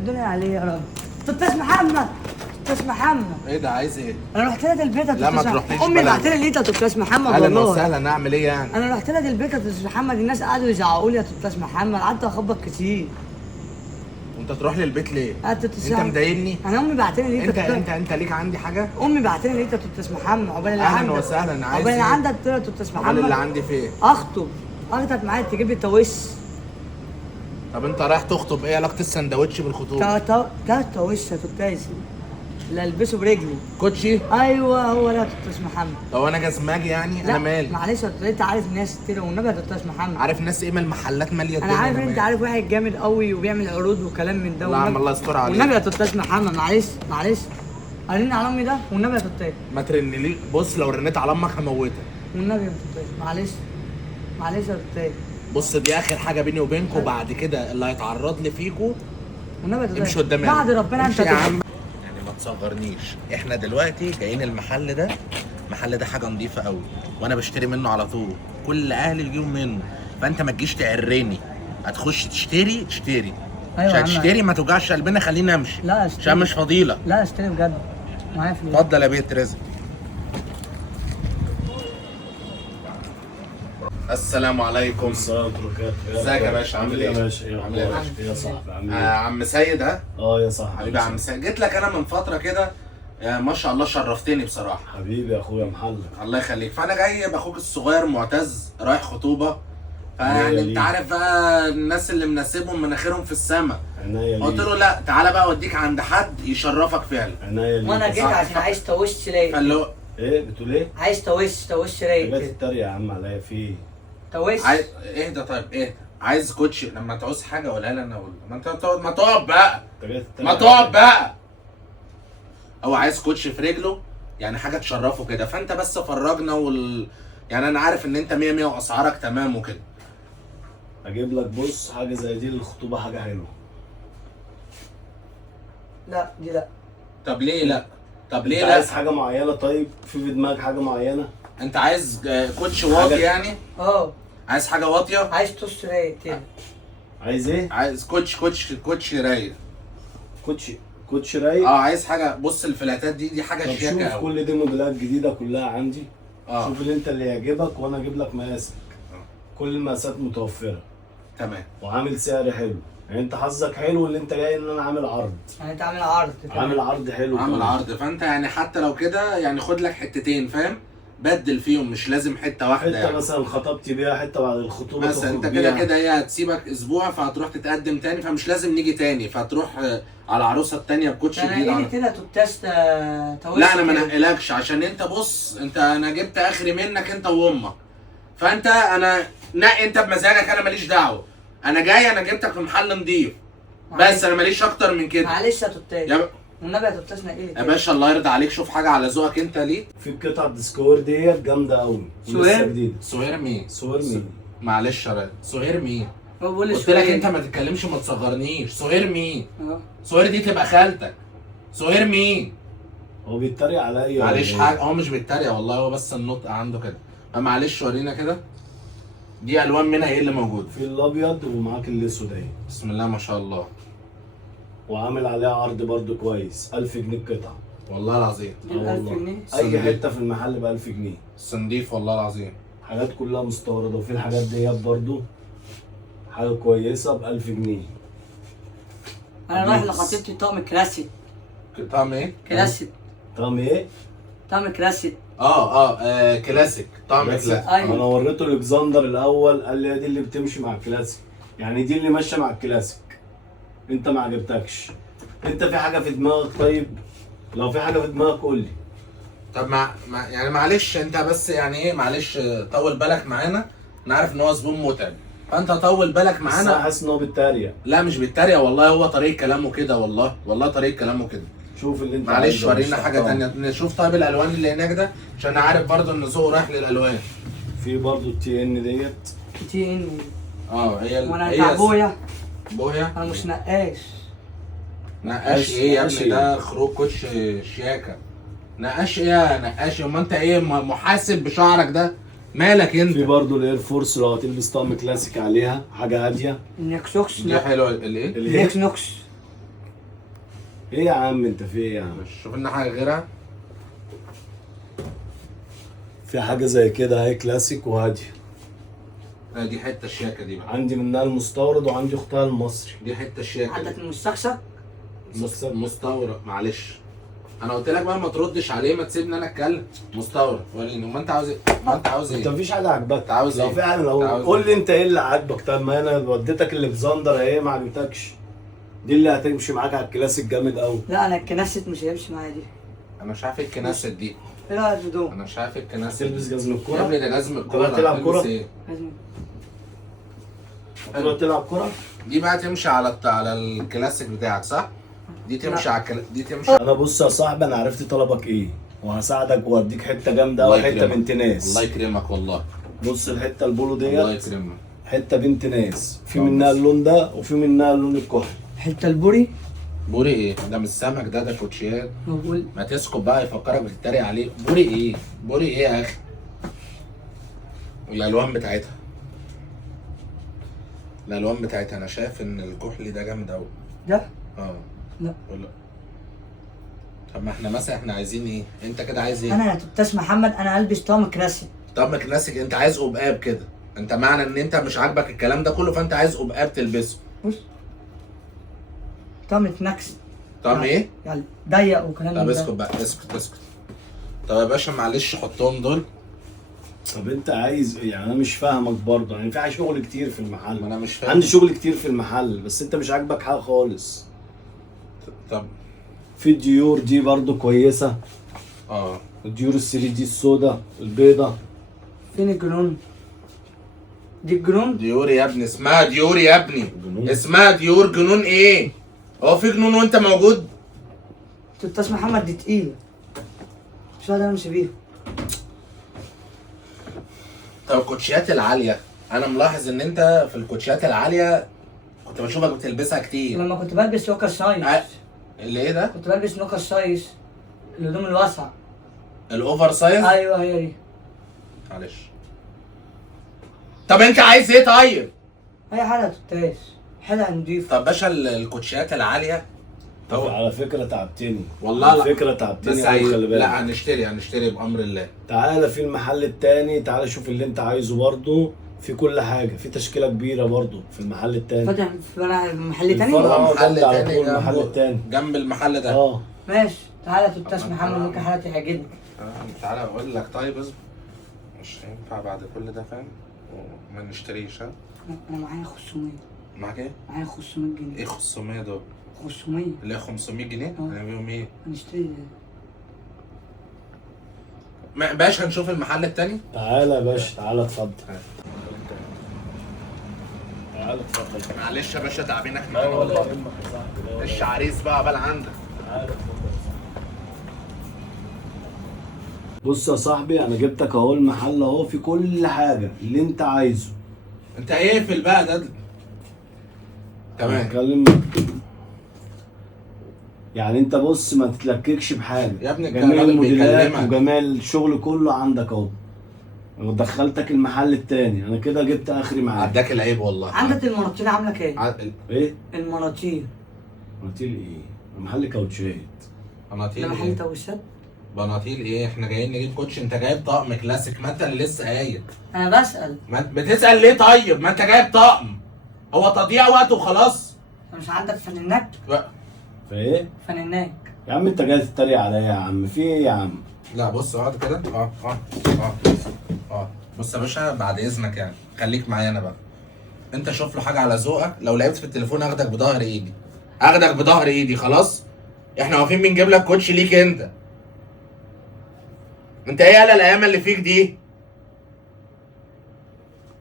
الدنيا عليه يا رب. استاذ محمد، استاذ محمد. ايه ده عايز ايه؟ انا رحت لك البيت يا لا ما استاذ تروحليش امي بعت لي انت يا استاذ محمد اهلا والله. وسهلا، اعمل ايه يعني؟ انا رحت لك البيت يا استاذ محمد، الناس قعدوا يزعقوا لي يا استاذ محمد، قعدت اخبط كتير. وانت تروح لي البيت ليه؟ انت مضايقني؟ انا امي بعت لي انت ليك عندي حاجه؟ امي بعت لي انت يا استاذ محمد. عقبال اللي عندك اهلا وسهلا، عايز عقبال اللي ايه؟ عندك يا استاذ محمد. عقبال اللي عندي في ايه؟ اخطب، اخدك معايا تجيب لي تويس. طب انت رايح تخطب، ايه علاقه السندوتش بالخطوبه؟ تويس يا استاذ اللي البسه برجلي. كوتشي؟ ايوه هو ده يا استاذ محمد. لو انا جزماجي يعني؟ لا انا مالي؟ معلش انت عارف ناس كتير والنبي يا استاذ محمد. عارف ناس ايه؟ ما المحلات ماليه انا الدنيا. عارف انت عارف واحد جامد قوي وبيعمل عروض وكلام من ده. لا عم الله يستر عليك. والنبي يا استاذ محمد معلش قالين على امي ده والنبي يا استاذ. ما ترنليش، بص لو رنيت على امك هموتك. والنبي يا استاذ معلش يا استاذ. بص دي اخر حاجه بيني وبينكم، وبعد كده اللي هيتعرض لي فيكم والنبي يا استاذ امشي قدامي. بعد ربنا انت يا عم يعني ما تصغرنيش. احنا دلوقتي جايين المحل ده حاجه نظيفه قوي، وانا بشتري منه على طول، كل اهلي بيجيبوا منه، فانت ما تجيش تعرني، هتخش تشتري. ايوه مش يا عم. هتشتري ما توجعش قلبنا، خليني امشي. لا اشتري عشان مش فضيله. لا اشتري بجد معايا فلوس. اتفضل يا بيت رزق. السلام عليكم. السلام عليكم. ازيك يا باشا؟ عامل ايه؟ يا باشا؟ ايه عامل ايه يا اخبارك؟ باشا؟ ايه يا صاحبي؟ عامل ايه؟ عم سيد ها؟ يا صاحبي. حبيبي يا عم سيد، جيت لك انا من فتره كده، ما شاء الله شرفتني بصراحه. حبيبي يا اخويا محلك. الله يخليك. فانا جاي باخوك الصغير معتز رايح خطوبه، فيعني ليه؟ انت عارف بقى الناس اللي مناسبهم مناخيرهم في السما. عناية ليك. قلت له لا تعالى بقى اوديك عند حد يشرفك فعلا. عناية ليك. وانا جيت صح. عشان عايز توش رايق. فاللي هو ايه بتقول ايه؟ عايز توش رايق جاي كده. تتريق يا عم عليا في ايه؟ توش. عايز اهدى. طيب اهدى. عايز كوتش لما تعوز حاجه قولها لي انا اقول. ما تقعد بقى. انت جاي تتريق ما تقعد بقى. هو عايز كوتش في رجله، يعني حاجه تشرفه كده، فانت بس فرجنا يعني انا عارف ان انت 100 واسعارك تمام وكده. اجيب لك بص حاجه زي دي للخطوبه، حاجه حلوه. لا دي لا. طب ليه لا؟ طب ليه انت لا؟ عايز حاجه معينه؟ طيب في دماغك حاجه معينه؟ انت عايز كوتش واطي يعني؟ اه عايز حاجه واطيه؟ عايز توش رايق كده. عايز ايه؟ عايز كوتش رايق. كوتش رايق. عايز حاجه. بص الفلاتات دي حاجه طب شياكه شوف قوي. كل دي موديلات جديده كلها عندي. شوف اللي انت اللي يعجبك وانا اجيب لك مقاسك. كل المقاسات متوفره. تمام. وعامل سعر حلو، يعني انت حظك حلو اللي انت جاي ان انا عامل عرض. يعني انت عامل عرض كده. عامل عرض حلو. عامل كمان. عرض، فانت يعني حتى لو كده يعني خد لك حتتين، فاهم؟ بدل فيهم، مش لازم حته واحده حته يعني. مثلا خطبت بيها، حته بعد الخطوبه بس تخرج انت بيها. كده هي هتسيبك اسبوع، فهتروح تتقدم تاني، فمش لازم نيجي تاني، فتروح على العروسه التانيه بكوتش جديد. انا كده توتاش توش. لا انا ما كده. نقلكش، عشان انت بص انا جبت اخري منك انت وامك، فانت انا نقي انت بمزاجك، انا ماليش دعوه. انا جاي، انا جبتك في محل نضيف، بس انا ماليش اكتر من كده. معلش يا توتاش. يا والنبي يا توتاش نقي لي يا باشا الله يرضى عليك، شوف حاجه على ذوقك انت ليه. في قطعه ديسكور ديت جامده قوي. سوير؟ لسه جديده. سهير مين؟ سوير مين؟ معلش يا راجل، سهير مين؟ هو بيقول لي قلت لك انت ما تتكلمش ما تصغرنيش. سهير مين؟ اه سهير دي تبقى خالتك. سهير مين؟ هو بيتريق عليا. معلش ولا ايه؟ حاجه، هو مش بيتريق والله، هو بس النطق عنده كده. معلش ورينا كده. دي الوان منها ايه اللي موجود؟ في الابيض ومعاك الاسود اهي. بسم الله ما شاء الله. وعامل عليها عرض برضو كويس، 1000 جنيه القطعه. والله العظيم. دي ب 1000 جنيه. اي حته في المحل ب 1000 جنيه. صنديف والله العظيم. حاجات كلها مستورده، وفي الحاجات ديت برضو حاجه كويسه ب 1000 جنيه. انا رايح لخطيبتي طقم كلاسيك. طعم ايه؟ كلاسيك. طعم ايه؟ طقم كلاسيك. كلاسيك. طعم كلاسيك. أيوة. انا وريته الكسندر الاول، قال لي هي دي اللي بتمشي مع الكلاسيك، يعني دي اللي ماشيه مع الكلاسيك. انت ما عجبتكش. انت في حاجه في دماغك؟ طيب لو في حاجه في دماغك قول لي. طب يعني معلش انت بس يعني ايه، معلش طول بالك معانا، انا عارف ان هو زبون متعب، فانت طول بالك بس انا معانا. حاسس ان هو بيتريق. لا مش بيتريق والله، هو طريقه كلامه كده، والله طريقه كلامه كده. شوف اللي انت معلش عايزه، ورينا مش حاجه تحتار. تانية نشوف. طيب الالوان اللي هناك ده، عشان انا عارف برضو ان ذوقه رايح للالوان. في برضو التي ان ديت. تي ان. هي وانا هي بتاع بويا. بويا. انا مش نقاش. نقاش ايه يا ابني؟ نقاش ده خروج كوتش شياكه. نقاش ايه يا نقاش؟ امال انت ايه محاسب بشعرك ده؟ مالك انت؟ في برضو الاير فورس لو هتلبس طقم كلاسيك عليها، حاجه هاديه. نيكسوكس. دي حلوه. الايه؟ الايه؟ نيكسوكس. ايه يا عم انت في ايه يا عم؟ شوف لنا حاجه غيرها. في حاجه زي كده اهي كلاسيك وهاديه. دي حته الشياكه دي بقى. عندي منها المستورد وعندي اختها المصري. دي حته الشياكه عندك دي. المستخسر. مستورد معلش. انا قلت لك بقى ما تردش عليه، ما تسيبني انا اتكلم. مستورد وريني. ما انت عاوز ايه؟ ما انت عاوز انت ايه؟ مفيش حاجه عاجباك؟ انت عاوز لو ايه؟ في حاجه انت لو عاوز قول ايه؟ لي انت ايه اللي عاجبك. طب ما انا وديتك اللي في زندر اهي ما عجبتكش. دي اللي هتمشي معاك على الكلاسيك جامد قوي. لا انا الكنست مش هيمشي معايا دي. انا مش عارف ايه الكناسه دي. ايه رايك في دول؟ انا مش عارف ايه الكناسه تلبس دي. جزم يا الكوره؟ ابني ده لازم الكوره. تروح تلعب هتلبس كورة؟ ايه؟ لازم. تروح تلعب كوره؟ دي بقى تمشي على الكلاسيك بتاعك صح؟ دي تمشي على دي تمشي. انا بص يا صاحبي انا عرفت طلبك ايه وهساعدك واديك حته جامده الله قوي، حته يكرمك. بنت ناس. الله يكرمك والله. بص الحته البولو الله ديت يكرمك. حته بنت ناس، في منها اللون ده وفي منها اللون الكحلي. حته البوري. بوري ايه؟ ده مش سمك، ده كوتشيات. موجود. ما تسكت بقى يفكرك بتتريق عليه. بوري ايه؟ بوري ايه يا اخي؟ الالوان بتاعتها. الالوان بتاعتها انا شايف ان الكحلي ده جامد قوي. ده؟ اه. لا. ولا. طب ما احنا مثلا احنا عايزين ايه؟ انت كده عايز ايه؟ انا يا تبتاس محمد انا هلبس طقم كلاسيك. طب ما كلاسيك انت عايز قبقاب كده. انت معنى ان انت مش عاجبك الكلام ده كله فانت عايز قبقاب تلبسه. بص طقم اتنكس. طب ايه؟ يعني ضيق وكلام طب من اسكت ده. بقى، اسكت. طب يا باشا معلش حطهم دول. طب انت عايز يعني انا مش فاهمك برضه، يعني في شغل كتير في ما المحل. انا مش فاهم. عندي شغل كتير في المحل بس انت مش عاجبك حاجه خالص. طب في الديور دي برضه كويسه. اه. الديور السري دي السودا البيضه. فين الجنون؟ دي الجنون؟ ديور يا ابني، اسمها ديور يا ابني. جنون. اسمها ديور. جنون ايه؟ هو في جنون وانت موجود؟ تبتاس محمد دي تقيله. مش هقدر امشي بيها. طب الكوتشيات العاليه، انا ملاحظ ان انت في الكوتشيات العاليه كنت بشوفك بتلبسها كتير. لما كنت بلبس نوكر سايز. اللي ايه ده؟ كنت بلبس نوكر سايز. الهدوم الواسعه. الاوفر سايز؟ ايوه هي دي. معلش. طب انت عايز ايه طيب؟ هي حاجه تبتاس. حاجه نضيفه. طب باشا الكوتشيات العاليه. طب على فكره تعبتني والله لا. على فكره تعبتني بس أوي، خلي بالك. لا هنشتري بامر الله. تعالى في المحل التاني، تعالى شوف اللي انت عايزه برضه. في كل حاجه، في تشكيله كبيره برضه في المحل التاني. فاتح في محل تاني؟ الفرع. هو محل جنب على تاني طول المحل جنبه- التاني. جنب المحل ده. اه ماشي. تعالى تبتاس طب محمد أنا- ممكن حاجه تعجبك. تعالى اقول لك. طيب اصبر. مش هينفع بعد كل ده فاهم؟ وما نشتريش. ها؟ انا معايا 500. معاك ايه؟ معايا 500 جنيه. ايه 500 دول؟ 500. اللي هي 500 جنيه؟ اه. هنعمل ايه؟ هنشتري. باشا نشوف المحل التاني؟ تعالى يا باشا، تعالى اتفضل. تعالى اتفضل. معلش يا باشا تعبينك لا معانا ولا والله. يهمك يا صاحبي، لا ولا الشعريس بقى بال عندك. تعالى اتفضل. بص يا صاحبي انا جبتك اهو المحل اهو، في كل حاجه اللي انت عايزه. انت اقفل بقى ده. تمام. هتكلم يعني انت بص ما تتلككش بحاجه يا ابني جميع الراجل الموديلات بيكلمك. وجميع الشغل كله عندك اهو. ودخلتك المحل التاني، انا كده جبت اخري معاك. عداك العيب والله. عندك المناطيل عامله كام؟ ايه؟ المناطيل. مناطيل ايه؟ محل كاوتشات. بناطيل ده محل ايه؟ توشات. بناطيل ايه؟ احنا جايين نجيب كوتش، انت جايب طقم كلاسيك. ما انت اللي لسه قايل. انا بسال. ما انت بتسأل ليه طيب؟ ما انت جايب طقم. هو تضييع وقت وخلاص. مش عندك فنانات؟ فايه؟ فنانات. يا عم انت جاي تتريق عليا يا عم، في ايه يا عم؟ لا بص اقعد كده. بص يا باشا بعد اذنك يعني خليك معايا انا بقى. انت شوف له حاجه على ذوقك. لو لعبت في التليفون اخدك بظهر ايدي. اخدك بظهر ايدي خلاص. احنا واقفين بنجيب لك كوتش ليك انت. انت ايه يالا الايام اللي فيك دي؟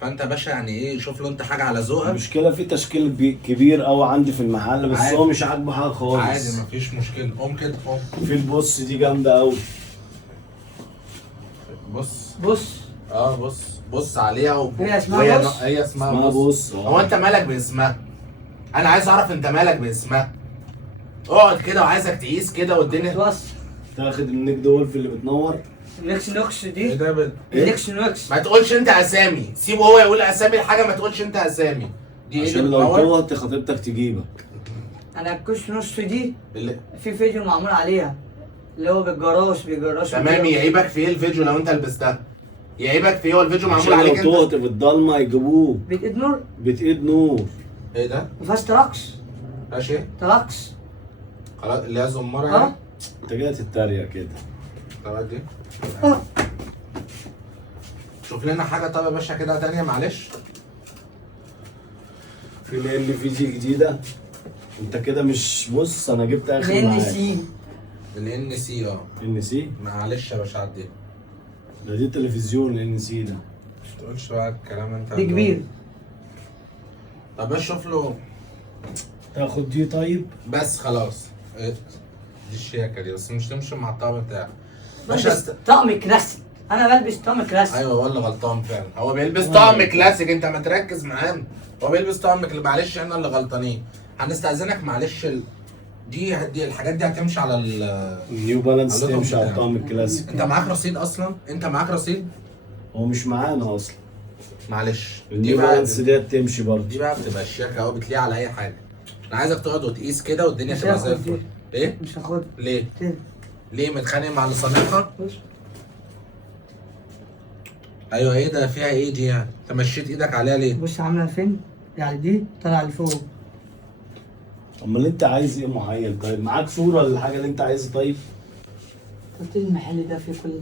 فانت يا باشا يعني ايه، شوف له انت حاجه على ذوقك. المشكله في تشكيل كبير قوي عندي في المحل بس عادي. هو مش عاجبه حاجه خالص. عادي مفيش مشكله. قوم كده قوم. في البص دي جامده قوي. بص بص عليها هي اسمها وهي بص؟ هي اسمها اسمها بص. بص. هو انت مالك باسمها؟ انا عايز اعرف انت مالك باسمها. اقعد كده وعايزك تقيس كده والدنيا. توصل. تاخد النيك دولف اللي بتنور. النكس نوكس ايه دي. ده النكس نوكس. ما تقولش انت اسامي. سيبه هو يقول اسامي الحاجه، ما تقولش انت اسامي. دي ايه عشان اللي لو بتنور؟ طوت خطيبتك تجيبك. انا انا الكوش نص دي اللي... في فيديو معمول عليها اللي هو بيجراش تمام. يعيبك في ايه الفيديو لو انت لبستها؟ يعيبك في ايه؟ هو الفيديو معمول عشان عليك لو انت؟ تهت في الضلمه يجيبوك. بتقيد نور، بتقيد نور. ايه ده؟ ما فيهاش تراكس. ماشي تراكس خلاص اللي هي زماره يعني. انت جاي تتريق كده. طب دي اه شوف لنا حاجه طب يا باشا كده تانية معلش. في لان في جي جديده. انت كده مش بص انا جبت اخر لان معاك. سي الان سي اه. ان سي معلش يا باشا عدي. ده دي تلفزيون ان سي ده. مش تقولش بقى الكلام انت. دي كبير. طب بس شوف له تاخد دي طيب. بس خلاص. إيه؟ دي الشياكه دي بس مش تمشي مع الطقم بتاعك. بلبس طقم كلاسيك، انا بلبس طقم كلاسيك. ايوه ولا غلطان فعلا. هو بيلبس طقم كلاسيك، انت ما تركز معانا. هو بيلبس طقم معلش احنا اللي غلطانين. هنستأذنك معلش دي الحاجات دي هتمشي على النيو بالانس اللوتو تمشي على بتاعه. الطقم الكلاسيك. انت معاك رصيد اصلا؟ انت معاك رصيد؟ هو مش معانا اصلا. معلش دي النيو بقى بالانس ديت تمشي برضه. دي بقى بتبقى الشياكه اهو بتليق على اي حاجه. انا عايزك تقعد وتقيس كده والدنيا مش تبقى زي هاخد دي. الفل. ايه؟ مش هاخدها ليه؟ كده. ليه متخانق مع اللي صديقك؟ بص ايوه ايه ده فيها ايه دي يعني؟ انت مشيت ايدك عليها ليه؟ بص عامله فين؟ يعني دي طالعه لفوق. امال انت عايز ايه معين طيب؟ معاك صوره للحاجه اللي انت عايزها طيب؟ قلت لي المحل ده فيه كل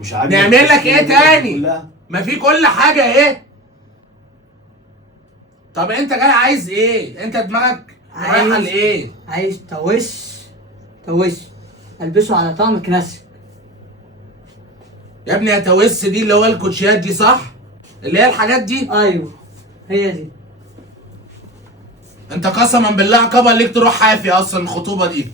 مش عارف نعمل لك ايه تاني؟ ما في كل حاجه ايه؟ طب انت جاي عايز ايه؟ انت دماغك رايحه لايه؟ عايز توش البسه على طقم كلاسيك. يا ابني يا توس دي اللي هو الكوتشيات دي صح؟ اللي هي الحاجات دي؟ ايوه هي دي. انت قسما بالله عقبه ليك تروح حافي اصلا الخطوبه دي.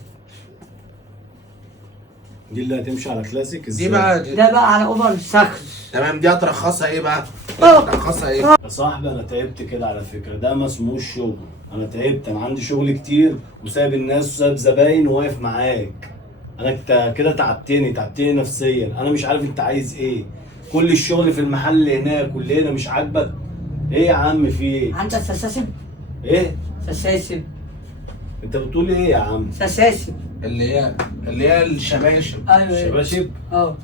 دي اللي هتمشي على كلاسيك ازاي؟ دي بقى ده بقى على اوفر ساكس. تمام. دي هترخصها ايه بقى؟ هترخصها ايه؟ يا صاحبي انا تعبت كده على فكره، ده ما اسموش شغل. انا تعبت، انا عندي شغل كتير وسايب الناس وسايب زباين وواقف معاك. انت كده تعبتني نفسيا. انا مش عارف انت عايز ايه. كل الشغل في المحل هناك واللي هنا مش عاجبك؟ ايه يا عم في ايه؟ عندك سساسب؟ ايه؟ سساسب. انت بتقول ايه يا عم؟ سساسب اللي هي الشباشب. ايوه شباشب؟ اه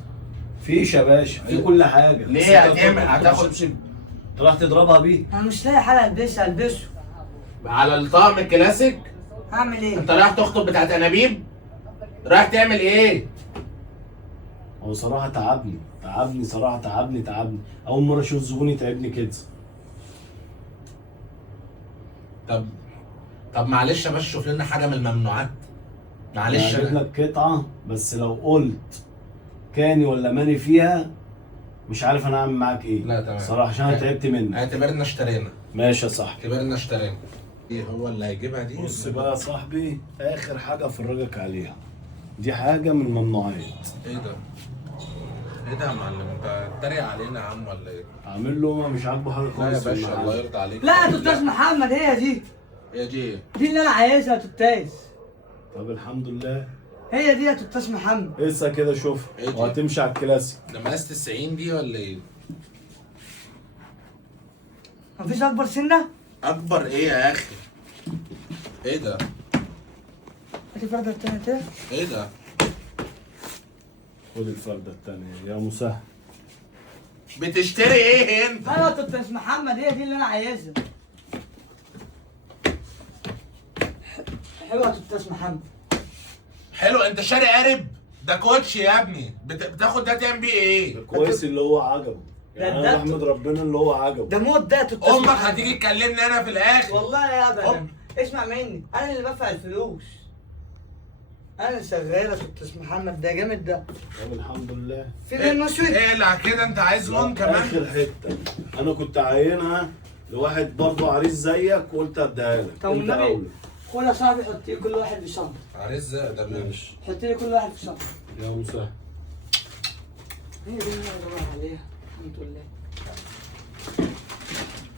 في شباشب في كل حاجه. ليه هتاخد شبشب تروح تضربها بيه؟ انا مش لاقي حاجه البسه. على الطقم الكلاسيك؟ هعمل ايه؟ انت رايح تخطب بتاعت انابيب؟ رايح تعمل ايه؟ هو صراحه تعبني صراحه تعبني. اول مره اشوف زبون يتعبني كده. طب معلش يا باشا شوف لنا حاجه من الممنوعات. معلش هجيب لك قطعه بس لو قلت كاني ولا ماني فيها مش عارف انا اعمل معاك ايه. لا تمام صراحه عشان انا تعبت منك. اعتبرنا اشترينا. ماشي يا صاحبي. اعتبرنا اشترينا. ايه هو اللي هيجيبها دي؟ بص بقى يا صاحبي، اخر حاجه افرجك عليها دي حاجه من الممنوعات. ايه ده؟ ايه ده يا معلم؟ انت بتتريق علينا يا عم ولا ايه؟ اعمل له ما مش عاجبه حاجه لا يا خالص. باشا الله يرضى عليك. لا يا استاذ محمد هي دي. هي دي ايه؟ دي اللي انا عايزها يا استاذ. طب الحمد لله. هي دي يا استاذ محمد. قيسها كده شوف إيه دي؟ وهتمشي على الكلاسيك. ده مقاس 90 دي ولا ايه؟ مفيش اكبر سنه؟ اكبر ايه يا اخي؟ ايه ده؟ هاتي الفرده التانية كده. ايه ده؟ خد الفرده الثانيه يا مسهل. بتشتري ايه انت؟ ايوه يا استاذ محمد هي دي اللي انا عايزها. حلوه يا استاذ محمد. حلو. انت شاري قارب؟ ده كوتش يا ابني. بتاخد ده تعمل بيه ايه؟ كويس اللي هو عجبه. يعني ده انا بحمد ربنا اللي هو عجبه. ده موت ده يا استاذ امك محمد. هتيجي تكلمني انا في الاخر. والله يا ابدا أم. اسمع مني، انا اللي بدفع الفلوس. انا اللي شغال يا استاذ محمد. ده جامد ده. طب الحمد لله. في لون اسود. اقلع كده. انت عايز لون كمان؟ اخر حته انا كنت عاينها لواحد برضه عريس زيك وقلت اديها لك. طب انت والنبي اولى. خد يا صاحبي حط لي كل واحد في شنطه. عريس ده ماشي حط لي كل واحد في شنطه. يا مسهل. هي دي اللي انا بدور عليها. الحمد لله.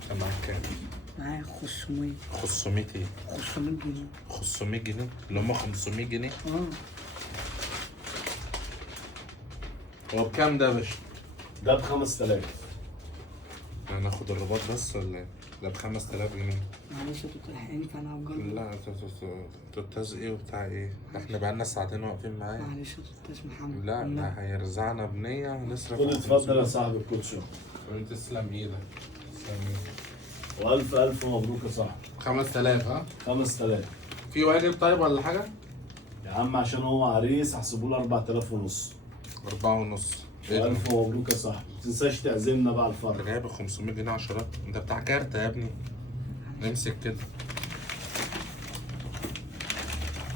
كان معاك كام؟ معايا 500. 500 ايه؟ 500 جنيه. 500 جنيه؟ اللي هم 500 جنيه؟ هو بكام ده يا باشا؟ ده ب 5000. هناخد الرباط بس ولا ايه؟ ده ب 5000 جنيه. معلش ينفع نأجر؟ لا توتاز ايه وبتاع ايه؟ احنا بقالنا ساعتين واقفين معاه. معلش يا توتاش محمد. لا ده هيرزعنا بنية ونصرف. خد اتفضل يا صاحبي الكوتشو. تسلم ايدك. تسلم ايدك. والف الف مبروك يا صاحبي. 5000 ها؟ 5000. في واجب طيب ولا حاجة؟ يا عم عشان هو عريس هحسبه له 4000 ونص. 4 ونص. والف مبروك يا صاحبي، ما تنساش تعزمنا بقى على الفرح. انت جايب 500 جنيه عشرات، انت بتاع كارت يا ابني. امسك كده.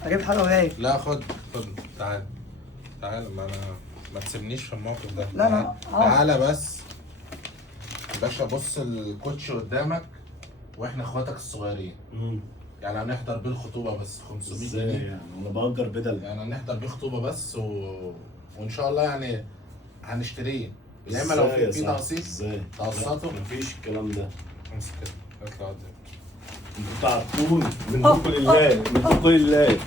اجيب حاجه وجاي. لا خد تعال ما تسيبنيش في الموقف ده. لا. تعالى بس يا باشا. بص الكوتش قدامك واحنا اخواتك الصغيرين. يعني هنحضر بيه الخطوبه بس 500 ازاي جنيه يعني؟ انا باجر بدل. يعني هنحضر بيه خطوبه بس وان شاء الله يعني هنشتريه. يا اما لو في تقسيط ازاي؟ تقسطه. مفيش الكلام ده. امسك كده اطلع قدام. انتوا تعبتوني منكم لله، منكم لله.